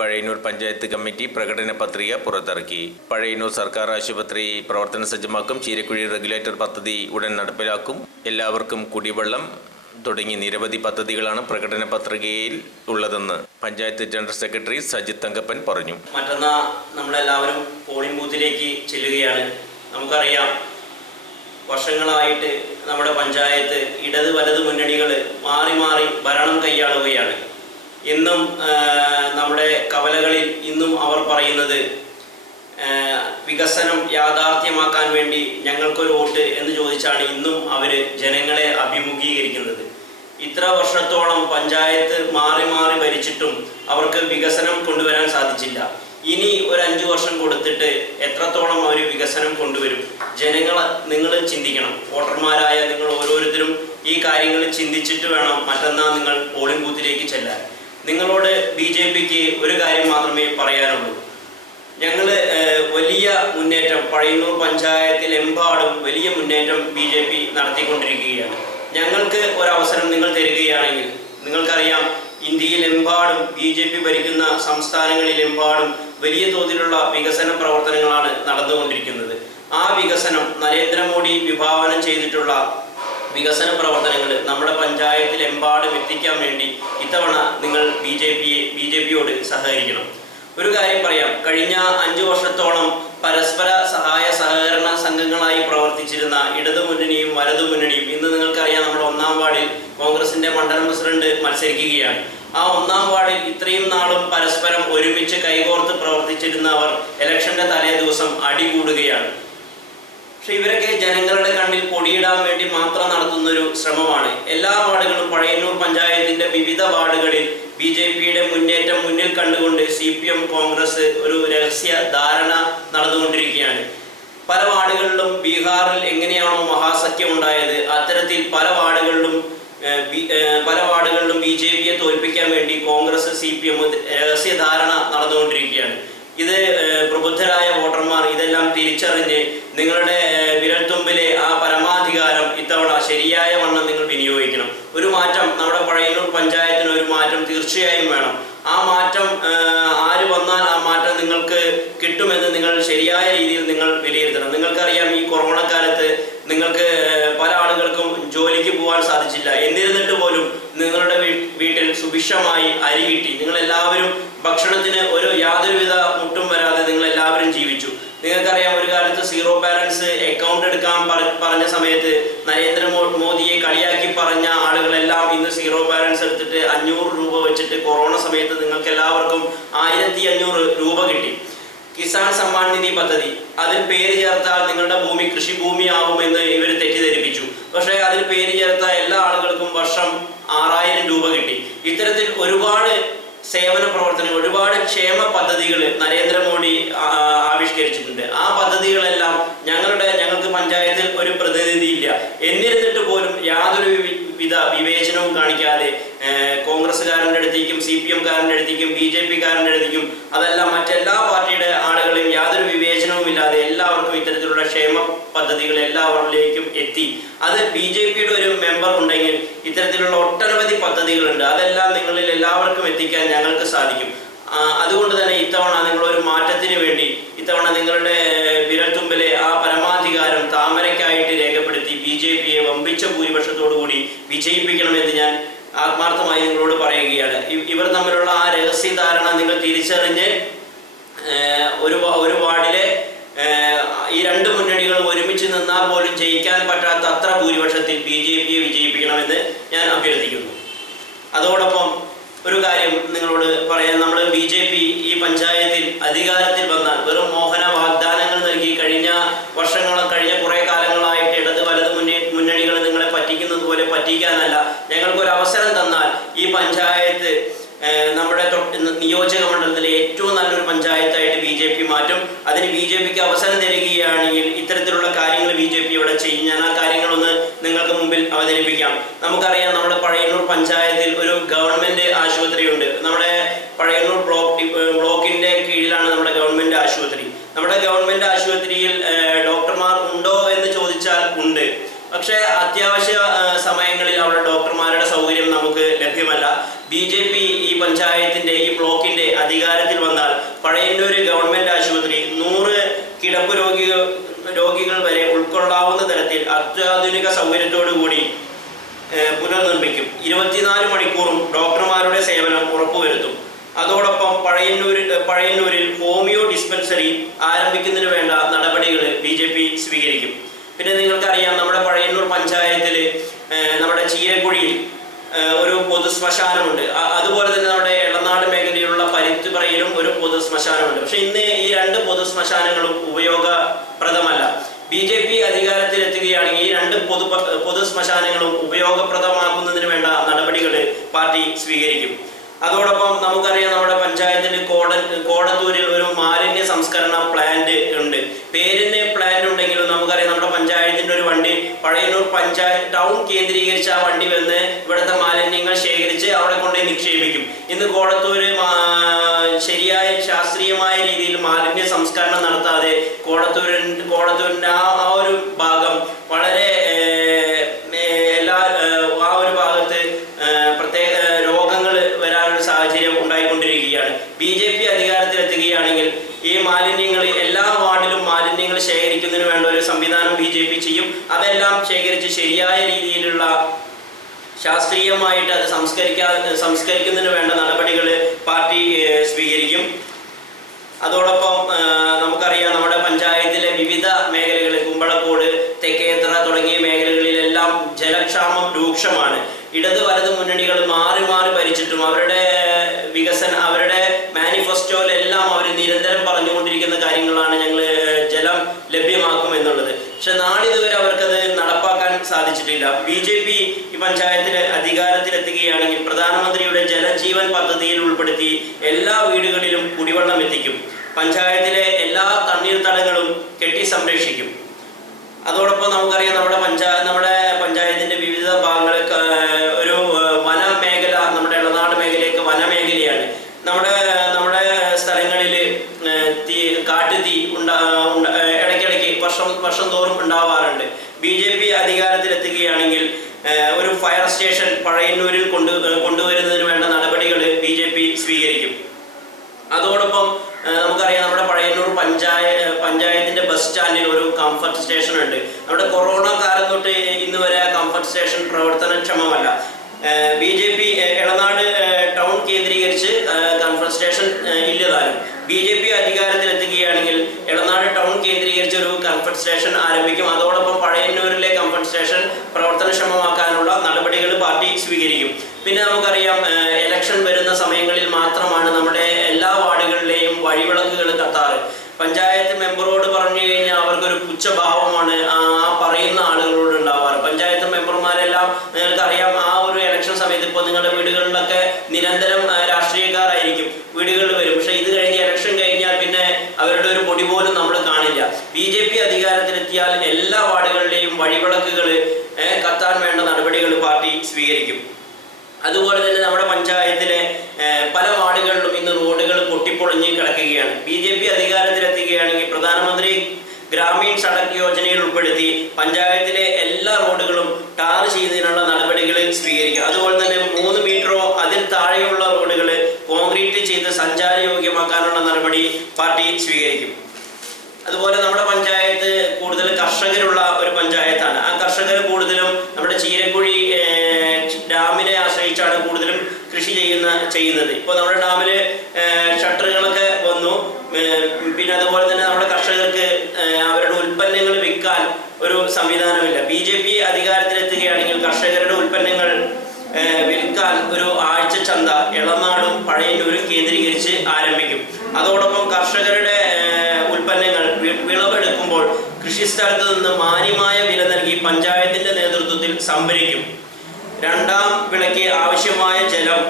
Pazhayannur panchayat committee പ്രകടന പത്രിക പുറത്തിറക്കി. പഴയന്നൂർ സർക്കാർ ആശുപത്രി പ്രവർത്തന സജ്ജമാക്കും, ചീരക്കുഴി റെഗുലേറ്റർ പദ്ധതി ഉടൻ നടപ്പിലാക്കും, എല്ലാവർക്കും കുടിവെള്ളം തുടങ്ങി നിരവധി പദ്ധതികളാണ് പ്രകടന പത്രികയിൽ ഉള്ളതെന്ന് പഞ്ചായത്ത് ജനറൽ സെക്രട്ടറി സജിത് തങ്കപ്പൻ പറഞ്ഞു. മറ്റന്നാൾ നമ്മളെല്ലാവരും പോളിംഗ് ബൂത്തിലേക്ക് ചെല്ലുകയാണ്. നമുക്കറിയാം, വർഷങ്ങളായിട്ട് നമ്മുടെ പഞ്ചായത്ത് ഇടത് വലത് മുന്നണികൾ മാറി മാറി ഭരണം കൈയാളുകയാണ്. ഇന്നും നമ്മുടെ കവലകളിൽ ഇന്നും അവർ പറയുന്നത് വികസനം യാഥാർത്ഥ്യമാക്കാൻ വേണ്ടി ഞങ്ങൾക്കൊരു വോട്ട് എന്ന് ചോദിച്ചാണ് ഇന്നും അവർ ജനങ്ങളെ അഭിമുഖീകരിക്കുന്നത്. ഇത്ര വർഷത്തോളം പഞ്ചായത്ത് മാറി മാറി ഭരിച്ചിട്ടും അവർക്ക് വികസനം കൊണ്ടുവരാൻ സാധിച്ചില്ല. ഇനി ഒരു 5 വർഷം കൊടുത്തിട്ട് എത്രത്തോളം അവർ വികസനം കൊണ്ടുവരും? നിങ്ങൾ ചിന്തിക്കണം. വോട്ടർമാരായ നിങ്ങൾ ഓരോരുത്തരും ഈ കാര്യങ്ങൾ ചിന്തിച്ചിട്ട് വേണം മറ്റന്നാൾ നിങ്ങൾ പോളിംഗ് ബൂത്തിലേക്ക് ചെല്ലാൻ. നിങ്ങളോട് BJPക്ക് ഒരു കാര്യം മാത്രമേ പറയാനുള്ളൂ. ഞങ്ങൾ വലിയ മുന്നേറ്റം പഴയന്നൂർ പഞ്ചായത്തിലെമ്പാടും വലിയ മുന്നേറ്റം BJP നടത്തിക്കൊണ്ടിരിക്കുകയാണ്. ഞങ്ങൾക്ക് ഒരവസരം നിങ്ങൾ തരികയാണെങ്കിൽ, നിങ്ങൾക്കറിയാം, ഇന്ത്യയിലെമ്പാടും BJP ഭരിക്കുന്ന സംസ്ഥാനങ്ങളിലെമ്പാടും വലിയ തോതിലുള്ള വികസന പ്രവർത്തനങ്ങളാണ് നടന്നുകൊണ്ടിരിക്കുന്നത്. ആ വികസനം നരേന്ദ്രമോദി വിഭാവനം ചെയ്തിട്ടുള്ള വികസന പ്രവർത്തനങ്ങൾ നമ്മുടെ പഞ്ചായത്തിലെമ്പാടും എത്തിക്കാൻ വേണ്ടി ഇത്തവണ നിങ്ങൾ BJPയോട് സഹകരിക്കണം. ഒരു കാര്യം പറയാം, കഴിഞ്ഞ 5 വർഷത്തോളം പരസ്പര സഹായ സഹകരണ സംഘങ്ങളായി പ്രവർത്തിച്ചിരുന്ന ഇടതു മുന്നണിയും വലതു മുന്നണിയും ഇന്ന് നിങ്ങൾക്കറിയാം, നമ്മുടെ 1-ാം വാർഡിൽ കോൺഗ്രസിന്റെ മണ്ഡലം പ്രസിഡന്റ് മത്സരിക്കുകയാണ്. ആ 1-ാം വാർഡിൽ ഇത്രയും നാളും പരസ്പരം ഒരുമിച്ച് കൈകോർത്ത് പ്രവർത്തിച്ചിരുന്നവർ ഇലക്ഷന്റെ തലേ ദിവസം അടികൂടുകയാണ്. പക്ഷെ ഇവരൊക്കെ ജനങ്ങളുടെ കണ്ണിൽ പൊടിയിടാൻ വേണ്ടി മാത്രം നടത്തുന്നൊരു ശ്രമമാണ്. എല്ലാ വാർഡുകളും പഴയന്നൂർ പഞ്ചായത്തിന്റെ വിവിധ വാർഡുകളിൽ BJPയുടെ മുന്നേറ്റം മുന്നിൽ കണ്ടുകൊണ്ട് CPM കോൺഗ്രസ് ഒരു രഹസ്യ ധാരണ നടന്നുകൊണ്ടിരിക്കുകയാണ്. പല വാർഡുകളിലും ബീഹാറിൽ എങ്ങനെയാണോ മഹാസഖ്യം ഉണ്ടായത്, അത്തരത്തിൽ പല വാർഡുകളിലും BJPയെ തോൽപ്പിക്കാൻ വേണ്ടി കോൺഗ്രസ് CPM രഹസ്യ ധാരണ നടന്നുകൊണ്ടിരിക്കുകയാണ്. ഇത് പ്രബുദ്ധരായ വോട്ടർമാർ ഇതെല്ലാം തിരിച്ചറിഞ്ഞ് നിങ്ങളുടെ വിരൽത്തുമ്പിലെ ആ പരമാധികാരം ഇത്തവണ ശരിയായ വണ്ണം നിങ്ങൾ വിനിയോഗിക്കണം. ഒരു മാറ്റം നമ്മുടെ പഴയന്നൂർ പഞ്ചായത്തിന് ഒരു മാറ്റം തീർച്ചയായും വേണം. ആ മാറ്റം ആര് വന്നാൽ ആ മാറ്റം നിങ്ങൾക്ക് കിട്ടുമെന്ന് നിങ്ങൾ ശരിയായ രീതിയിൽ നിങ്ങൾ വിലയിരുത്തണം. നിങ്ങൾക്കറിയാം, ഈ കൊറോണ കാലത്ത് നിങ്ങൾക്ക് പല ആളുകൾക്കും ജോലിക്ക് പോകാൻ സാധിച്ചില്ല. എന്നിരുന്നിട്ട് പോലും നിങ്ങളുടെ വീട്ടിൽ സുഭിക്ഷമായി അരി കിട്ടി. നിങ്ങളെല്ലാവരും ഭക്ഷണത്തിന് യാതൊരുവിധ മുട്ടും വരാതെ നിങ്ങളെല്ലാവരും ജീവിച്ചു. നിങ്ങൾക്കറിയാം, ഒരു കാലത്ത് 0 ബാലൻസ് അക്കൗണ്ട് എടുക്കാൻ പറഞ്ഞ സമയത്ത് നരേന്ദ്രമോദിയെ കളിയാക്കി പറഞ്ഞ ആളുകളെല്ലാം ഇന്ന് 0 ബാലൻസ് എടുത്തിട്ട് 500 രൂപ വെച്ചിട്ട് കൊറോണ സമയത്ത് നിങ്ങൾക്ക് എല്ലാവർക്കും 1500 രൂപ കിട്ടി. കിസാൻ സമ്മാൻ നിധി പദ്ധതി, അതിൽ പേര് ചേർത്താൽ നിങ്ങളുടെ ഭൂമി കൃഷിഭൂമി ആവുമെന്ന് ഇവർ തെറ്റിദ്ധരിപ്പിച്ചു. പക്ഷേ അതിൽ പേര് ചേർത്ത എല്ലാ ആളുകൾക്കും വർഷം 6000 രൂപ കിട്ടി. ഇത്തരത്തിൽ ഒരുപാട് സേവന പ്രവർത്തനങ്ങൾ, ഒരുപാട് ക്ഷേമ പദ്ധതികൾ നരേന്ദ്രമോദി ആവിഷ്കരിച്ചിട്ടുണ്ട്. ആ പദ്ധതികളെല്ലാം ഞങ്ങൾക്ക് പഞ്ചായത്തിൽ ഒരു പ്രതിനിധിയില്ല. എന്നിരുന്നിട്ട് പോലും യാതൊരു വിധ വിവേചനവും കാണിക്കാതെ കോൺഗ്രസ്സുകാരൻ്റെ അടുത്തേക്കും CPM-കാരൻ്റെ അടുത്തേക്കും BJP-കാരൻ്റെ അടുത്തേക്കും അതെല്ലാം മറ്റെല്ലാ പാർട്ടിയുടെ ആളുകളെയും യാതൊരു വിവേചനവും ഇല്ലാതെ എല്ലാവർക്കും ഇത്തരത്തിലുള്ള ക്ഷേമ പദ്ധതികൾ എല്ലാവരിലേക്കും എത്തി. അത് BJPയുടെ ഒരു മെമ്പർ ഉണ്ടെങ്കിൽ ഇത്തരത്തിലുള്ള ഒട്ടനവധി പദ്ധതികളുണ്ട്. അതെല്ലാം നിങ്ങളിൽ എല്ലാവർക്കും എത്തിക്കാൻ ഞങ്ങൾക്ക് സാധിക്കും. അതുകൊണ്ട് തന്നെ ഇത്തവണ നിങ്ങളൊരു മാറ്റത്തിന് വേണ്ടി ഇത്തവണ നിങ്ങളുടെ വിരൽത്തുമ്പിലെ ആ പരമാധികാരം താമരയ്ക്കായിട്ട് രേഖപ്പെടുത്തി BJPയെ വമ്പിച്ച ഭൂരിപക്ഷത്തോടുകൂടി വിജയിപ്പിക്കണമെന്ന് ഞാൻ ആത്മാർത്ഥമായി നിങ്ങളോട് പറയുകയാണ്. ഇവർ തമ്മിലുള്ള ആ രഹസ്യധാരണ നിങ്ങൾ തിരിച്ചറിഞ്ഞ് ഒരു വാർഡിലെ ഈ 2 മുന്നണികളും ഒരുമിച്ച് നിന്നാൽ പോലും ജയിക്കാൻ പറ്റാത്ത അത്ര ഭൂരിപക്ഷത്തിൽ BJPയെ വിജയിപ്പിക്കണമെന്ന് ഞാൻ അഭ്യർത്ഥിക്കുന്നു. അതോടൊപ്പം ഒരു കാര്യം നിങ്ങളോട് പറയാൻ, നമ്മൾ BJP ഈ പഞ്ചായത്തിൽ അധികാരത്തിൽ വന്നാൽ വെറും മോഹന വാഗ്ദാനങ്ങൾ നൽകി കഴിഞ്ഞ കുറേ കാലങ്ങളായിട്ട് ഇടത് വലത് മുന്നണികൾ നിങ്ങളെ പറ്റിക്കുന്നത് പോലെ പറ്റിക്കാനല്ല. ഞങ്ങൾക്കൊരു അവസരം തന്നാൽ ഈ പഞ്ചായത്ത് നമ്മുടെ നിയോജക മണ്ഡലത്തിലെ ഏറ്റവും നല്ലൊരു പഞ്ചായത്തായിട്ട് BJP മാറ്റും. അതിന് BJPക്ക് അവസരം തരികയാണെങ്കിൽ ഇത്തരത്തിലുള്ള കാര്യങ്ങൾ BJP ഇവിടെ ചെയ്യും. ഞാൻ ആ കാര്യങ്ങളൊന്ന് നിങ്ങൾക്ക് മുമ്പിൽ അവതരിപ്പിക്കാം. നമുക്കറിയാം, നമ്മുടെ പഴയന്നൂർ പഞ്ചായത്തിൽ ഒരു ഗവൺമെന്റ് ആശുപത്രിയുണ്ട്. നമ്മുടെ പഴയന്നൂർ ബ്ലോക്കിന്റെ കീഴിലാണ് നമ്മുടെ ഗവൺമെന്റ് ആശുപത്രി. നമ്മുടെ ഗവൺമെന്റ് ആശുപത്രിയിൽ ഡോക്ടർമാർ ഉണ്ടോ എന്ന് ചോദിച്ചാൽ ഉണ്ട്. പക്ഷേ അത്യാവശ്യ സമയങ്ങളിൽ അവിടെ ഡോക്ടർമാരുടെ സൗകര്യം നമുക്ക് ലഭ്യമല്ല. BJP ഈ പഞ്ചായത്തിൻ്റെ ഈ ബ്ലോക്കിൻ്റെ അധികാരത്തിൽ വന്നാൽ പഴയന്നൂർ ഗവൺമെൻറ് ആശുപത്രി 100 കിടപ്പ് രോഗികൾ വരെ ഉൾക്കൊള്ളാവുന്ന തരത്തിൽ അത്യാധുനിക സൗകര്യത്തോടു കൂടി പുനർനിർമ്മിക്കും. 24 മണിക്കൂറും ഡോക്ടർമാരുടെ സേവനം ഉറപ്പുവരുത്തും. അതോടൊപ്പം പഴയന്നൂരിൽ ഹോമിയോ ഡിസ്പെൻസറി ആരംഭിക്കുന്നതിന് വേണ്ട നടപടികൾ BJP സ്വീകരിക്കും. പിന്നെ നിങ്ങൾക്കറിയാം, നമ്മുടെ പഴയന്നൂർ പഞ്ചായത്തിൽ നമ്മുടെ ചീരക്കുഴിയിൽ ഒരു പൊതു ശ്മശാനമുണ്ട്. അതുപോലെ തന്നെ നമ്മുടെ എളനാട് മേഖലയിലുള്ള പരുത്തിപ്പറയിലും ഒരു പൊതു ശ്മശാനമുണ്ട്. പക്ഷെ ഇന്ന് ഈ 2 പൊതു ശ്മശാനങ്ങളും ഉപയോഗപ്രദമല്ല. BJP അധികാരത്തിലെത്തുകയാണെങ്കിൽ ഈ 2 പൊതു ശ്മശാനങ്ങളും ഉപയോഗപ്രദമാക്കുന്നതിന് വേണ്ട നടപടികൾ പാർട്ടി സ്വീകരിക്കും. അതോടൊപ്പം നമുക്കറിയാം, നമ്മുടെ പഞ്ചായത്തിൽ കോടത്തൂരിൽ ഒരു മാലിന്യ സംസ്കരണ പ്ലാന്റ് ഉണ്ട്. പേരിന് പ്ലാന്റ് ഉണ്ടെങ്കിലും നമുക്കറിയാം, നമ്മുടെ പഞ്ചായത്തിൻ്റെ ഒരു വണ്ടി പഴയന്നൂർ പഞ്ചായത്ത് ടൗൺ കേന്ദ്രീകരിച്ച് ആ വണ്ടി വന്ന് ഇവിടുത്തെ മാലിന്യങ്ങൾ ശേഖരിച്ച് അവിടെ കൊണ്ടുപോയി നിക്ഷേപിക്കും. ഇന്ന് കോടത്തൂര് ശരിയായ ശാസ്ത്രീയമായ രീതിയിൽ മാലിന്യ സംസ്കരണം നടത്താതെ കോടത്തൂരിൻ്റെ ആ ഒരു ഭാഗം വളരെ ആ ഒരു ഭാഗത്ത് പ്രത്യേക രോഗങ്ങൾ വരാനുള്ള സാഹചര്യം ഉണ്ടായിക്കൊണ്ടിരിക്കുകയാണ്. BJP അധികാരത്തിലെത്തുകയാണെങ്കിൽ ഈ മാലിന്യങ്ങൾ എല്ലാ വാർഡിലും മാലിന്യങ്ങൾ ശേഖരിക്കുന്നതിന് വേണ്ട ഒരു സംവിധാനം BJP ചെയ്യും. അതെല്ലാം ശേഖരിച്ച് ശരിയായ രീതിയിലുള്ള ശാസ്ത്രീയമായിട്ട് അത് സംസ്കരിക്കുന്നതിന് വേണ്ട നടപടികൾ പാർട്ടി സ്വീകരിക്കും. അതോടൊപ്പം നമുക്കറിയാം, നമ്മുടെ പഞ്ചായത്തിലെ വിവിധ മേഖലകളിൽ കുമ്പളക്കോട്, തെക്കേത്തറ തുടങ്ങിയ മേഖലകളിലെല്ലാം ജലക്ഷാമം രൂക്ഷമാണ്. ഇടത് വലത് മുന്നണികൾ മാറി ഭരിച്ചിട്ടും അവരുടെ വികസനം, അവരുടെ മാനിഫെസ്റ്റോയിലെല്ലാം അവർ നിരന്തരം പറഞ്ഞുകൊണ്ടിരിക്കുന്ന കാര്യങ്ങളാണ് ഞങ്ങൾ ജലം ലഭ്യമാക്കും എന്നുള്ളത്. പക്ഷെ നാളിതുവരെ അവർക്കത് നടപ്പാക്കാൻ സാധിച്ചിട്ടില്ല. BJP ഈ പഞ്ചായത്തിൽ അധികാരത്തിലെത്തുകയാണെങ്കിൽ പ്രധാനമന്ത്രിയുടെ ജലജീവൻ പദ്ധതിയിൽ ഉൾപ്പെടുത്തി എല്ലാ വീടുകളിലും കുടിവെള്ളം എത്തിക്കും. പഞ്ചായത്തിലെ എല്ലാ തണ്ണീർത്തടങ്ങളും കെട്ടി സംരക്ഷിക്കും. അതോടൊപ്പം നമുക്കറിയാം, നമ്മുടെ പഞ്ചായത്തിന്റെ വിവിധ ഭാഗങ്ങൾ ഒരു വനമേഖല, നമ്മുടെ ഇളനാട് മേഖലയൊക്കെ വനമേഖലയാണ്. നമ്മുടെ സ്ഥലങ്ങളിൽ കാട്ടുതീ ഇടയ്ക്കിടയ്ക്ക് വർഷം തോറും ഉണ്ടാവാറുണ്ട്. BJP അധികാരത്തിലെത്തുകയാണെങ്കിൽ ഒരു ഫയർ സ്റ്റേഷൻ പഴയന്നൂരിൽ കൊണ്ടുവരുന്നതിന് വേണ്ട നടപടികൾ BJP സ്വീകരിക്കും. അതോടൊപ്പം നമുക്കറിയാം, നമ്മുടെ പഴയന്നൂർ പഞ്ചായത്തിന്റെ ബസ് സ്റ്റാൻഡിൽ ഒരു കംഫർട്ട് സ്റ്റേഷൻ ഉണ്ട്. നമ്മുടെ കൊറോണ കാലം തൊട്ട് ഇന്ന് വരെ കംഫർട്ട് സ്റ്റേഷൻ പ്രവർത്തനക്ഷമമല്ല. BJP ഇളനാട് ടൗൺ കേന്ദ്രീകരിച്ച് കംഫർട്ട് സ്റ്റേഷൻ ഇല്ലതാനും. BJP അധികാരത്തിലെത്തുകയാണെങ്കിൽ ഇളനാട് ടൗൺ കേന്ദ്രീകരിച്ച് ഒരു കംഫർട്ട് സ്റ്റേഷൻ ആരംഭിക്കും. അതോടൊപ്പം പഴയന്നൂരിലെ കംഫർട്ട് സ്റ്റേഷൻ പ്രവർത്തനക്ഷമമാക്കാനുള്ള നടപടികൾ പാർട്ടി സ്വീകരിക്കും. പിന്നെ നമുക്കറിയാം, ഇലക്ഷൻ വരുന്ന സമയങ്ങളിൽ മാത്രമാണ് നമ്മുടെ എല്ലാ വാർഡുകളിലെയും വഴിവിളക്കുകൾ കത്താറ്. പഞ്ചായത്ത് മെമ്പറോട് പറഞ്ഞു കഴിഞ്ഞാൽ അവർക്കൊരു പുച്ഛഭാവമാണ് ആ പറയുന്ന ആളുകളോട് ഉണ്ടാവാറ്. പഞ്ചായത്ത് മെമ്പർമാരെല്ലാം നിങ്ങൾക്കറിയാം, ആ ഒരു ഇലക്ഷൻ സമയത്ത് ഇപ്പോൾ നിങ്ങളുടെ വീടുകളിലൊക്കെ നിരന്തരം രാഷ്ട്രീയക്കാരായിരിക്കും വീടുകളിൽ വരും. പക്ഷെ ഇത് കഴിഞ്ഞ് ഇലക്ഷൻ കഴിഞ്ഞാൽ പിന്നെ അവരുടെ ഒരു പൊടി പോലും നമ്മൾ കാണില്ല. BJP അധികാരത്തിലെത്തിയാൽ എല്ലാ വാർഡുകളിലെയും വഴിവിളക്കുകൾ കത്താൻ വേണ്ട നടപടികൾ പാർട്ടി സ്വീകരിക്കും. അതുപോലെ തന്നെ നമ്മുടെ പഞ്ചായത്തിലെ പല വാർഡുകളിലും ഇന്ന് റോഡുകൾ പൊട്ടിപ്പൊളിഞ്ഞ് കിടക്കുകയാണ്. BJP അധികാരത്തിലെത്തുകയാണെങ്കിൽ പ്രധാനമന്ത്രി ഗ്രാമീൺ സഡക് യോജനയിൽ ഉൾപ്പെടുത്തി പഞ്ചായത്തിലെ എല്ലാ റോഡുകളും ടാർ ചെയ്യുന്നതിനുള്ള നടപടികൾ സ്വീകരിക്കും. അതുപോലെ തന്നെ 3 മീറ്ററോ അതിൽ താഴെയുള്ള റോഡുകൾ കോൺക്രീറ്റ് ചെയ്ത് സഞ്ചാരയോഗ്യമാക്കാനുള്ള നടപടി പാർട്ടി സ്വീകരിക്കും. അതുപോലെ നമ്മുടെ പഞ്ചായത്ത് കൂടുതൽ കർഷകരുള്ള ഒരു പഞ്ചായത്താണ്. ആ കർഷകർ കൂടുതലും നമ്മുടെ ചീരക്കുഴി ഡാമിനെ ആശ്രയിച്ചാണ് കൂടുതലും കൃഷി ചെയ്യുന്നത്. ഇപ്പോൾ നമ്മുടെ ഡാമിൽ ഷട്ടറുകളൊക്കെ വന്നു. പിന്നെ അതുപോലെ തന്നെ നമ്മുടെ കർഷകർക്ക് അവരുടെ ഉൽപ്പന്നങ്ങൾ വിൽക്കാൻ ഒരു സംവിധാനമില്ല. BJP അധികാരത്തിലെത്തുകയാണെങ്കിൽ കർഷകരുടെ ഉൽപ്പന്നങ്ങൾ വിൽക്കാൻ ഒരു ആഴ്ച ചന്ത ഇളനാടും പഴയന്നൂരും കേന്ദ്രീകരിച്ച് ആരംഭിക്കും. അതോടൊപ്പം കർഷകരുടെ ഉൽപ്പന്നങ്ങൾ വിളവെടുക്കുമ്പോൾ കൃഷിസ്ഥലത്ത് നിന്ന് മാന്യമായ വില നൽകി പഞ്ചായത്തിന്റെ നേതൃത്വത്തിൽ സംഭരിക്കും. 2ാം വിളയ്ക്ക് ആവശ്യമായ ജലം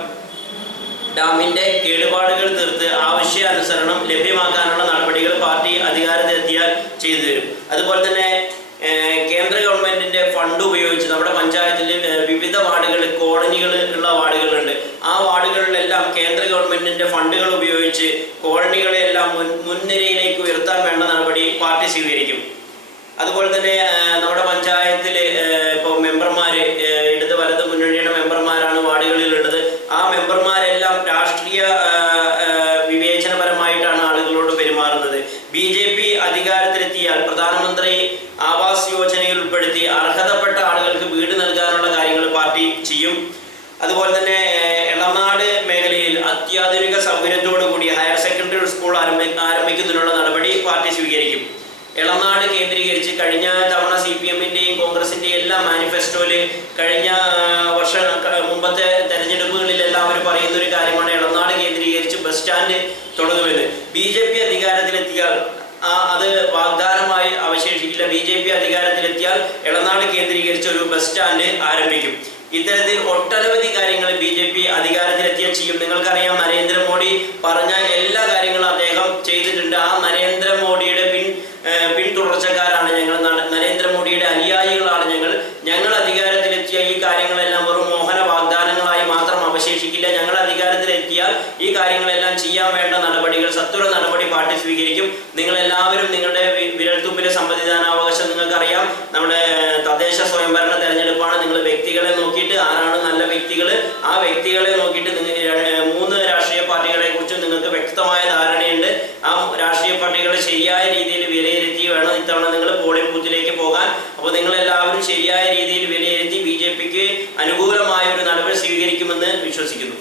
ഡാമിന്റെ കേടുപാടുകൾ തീർത്ത് ആവശ്യാനുസരണം ലഭ്യമാക്കാനുള്ള നടപടികൾ പാർട്ടി അധികാരത്തിലെത്തിയാൽ ചെയ്തു തരും. അതുപോലെ തന്നെ കേന്ദ്ര ഗവൺമെന്റിന്റെ ഫണ്ട് ഉപയോഗിച്ച് നമ്മുടെ പഞ്ചായത്തിൽ വിവിധ വാർഡുകൾ, കോളനികൾ ഉള്ള വാർഡുകളുണ്ട്. ആ വാർഡുകളിലെല്ലാം കേന്ദ്ര ഗവൺമെന്റിന്റെ ഫണ്ടുകൾ ഉപയോഗിച്ച് കോളനികളെല്ലാം മുൻനിരയിലേക്ക് ഉയർത്താൻ വേണ്ട നടപടി പാർട്ടി സ്വീകരിക്കും. അതുപോലെ തന്നെ നമ്മുടെ പഞ്ചായത്തിൽ ഇപ്പോൾ മെമ്പർമാർ ഇടത് വലത് മുന്നണിയുടെ മെമ്പർമാരാണ് വാർഡുകളിലുള്ളത്. ആ മെമ്പർമാരെല്ലാം അതുപോലെ തന്നെ എളനാട് മേഖലയിൽ അത്യാധുനിക സൗകര്യത്തോടു കൂടി ഹയർ സെക്കൻഡറി സ്കൂൾ ആരംഭിക്കുന്നതിനുള്ള നടപടി പാർട്ടി സ്വീകരിക്കും. എളനാട് കേന്ദ്രീകരിച്ച് കഴിഞ്ഞ തവണ CPM-ന്റെയും കോൺഗ്രസിന്റെയും എല്ലാ മാനിഫെസ്റ്റോയില് കഴിഞ്ഞ മുമ്പത്തെ തെരഞ്ഞെടുപ്പുകളിലെല്ലാം അവർ പറയുന്ന ഒരു കാര്യമാണ് എളനാട് കേന്ദ്രീകരിച്ച് ബസ് സ്റ്റാൻഡ് തുടങ്ങുമെന്ന്. BJP അധികാരത്തിലെത്തിയാൽ അത് വാഗ്ദാനമായി അവശേഷിക്കില്ല. BJP അധികാരത്തിലെത്തിയാൽ എളനാട് കേന്ദ്രീകരിച്ച് ഒരു ബസ് സ്റ്റാൻഡ് ആരംഭിക്കും. ഇത്തരത്തിൽ ഒട്ടനവധി കാര്യങ്ങൾ BJP അധികാരത്തിലെത്തിയാൽ ചെയ്യും. നിങ്ങൾക്കറിയാം, നരേന്ദ്രമോദി പറഞ്ഞ എല്ലാ കാര്യങ്ങളും അദ്ദേഹം ചെയ്തിട്ടുണ്ട്. ആ നരേന്ദ്രമോദിയുടെ പിന്തുടർച്ചക്കാരാണ് ഞങ്ങൾ, നരേന്ദ്രമോദിയുടെ അനുയായികളാണ് ഞങ്ങൾ അധികാരത്തിലെത്തിയ ഈ കാര്യങ്ങളെല്ലാം വെറും മോഹന വാഗ്ദാനങ്ങളായി മാത്രം അവശേഷിക്കില്ല. ഞങ്ങൾ അധികാരത്തിലെത്തിയാൽ ഈ കാര്യങ്ങളെല്ലാം ചെയ്യാൻ വേണ്ട നടപടികൾ, സത്വര നടപടി പാർട്ടി സ്വീകരിക്കും. നിങ്ങളെല്ലാവരും നിങ്ങളുടെ വിരൽത്തുമ്പിലെ സമ്മതിദാനാവകാശം നിങ്ങൾക്കറിയാം. നമ്മുടെ തദ്ദേശ സ്വയംഭരണ തെരഞ്ഞെടുപ്പാണ്. നിങ്ങൾ വ്യക്തികളെ നോക്കിയിട്ട് ആരാണ് നല്ല വ്യക്തികൾ, ആ വ്യക്തികളെ നോക്കിയിട്ട് 3 രാഷ്ട്രീയ പാർട്ടികളെ കുറിച്ച് നിങ്ങൾക്ക് വ്യക്തമായ ധാരണയുണ്ട്. ആ രാഷ്ട്രീയ പാർട്ടികളെ ശരിയായ രീതിയിൽ വിലയിരുത്തി വേണം ഇത്തവണ നിങ്ങൾ പോളിംഗ് ബൂത്തിലേക്ക് പോകാൻ. അപ്പോൾ നിങ്ങളെല്ലാവരും ശരിയായ രീതിയിൽ വിലയിരുത്തി BJPക്ക് അനുകൂലമായ ഒരു നടപടി സ്വീകരിക്കുമെന്ന് വിശ്വസിക്കുന്നു.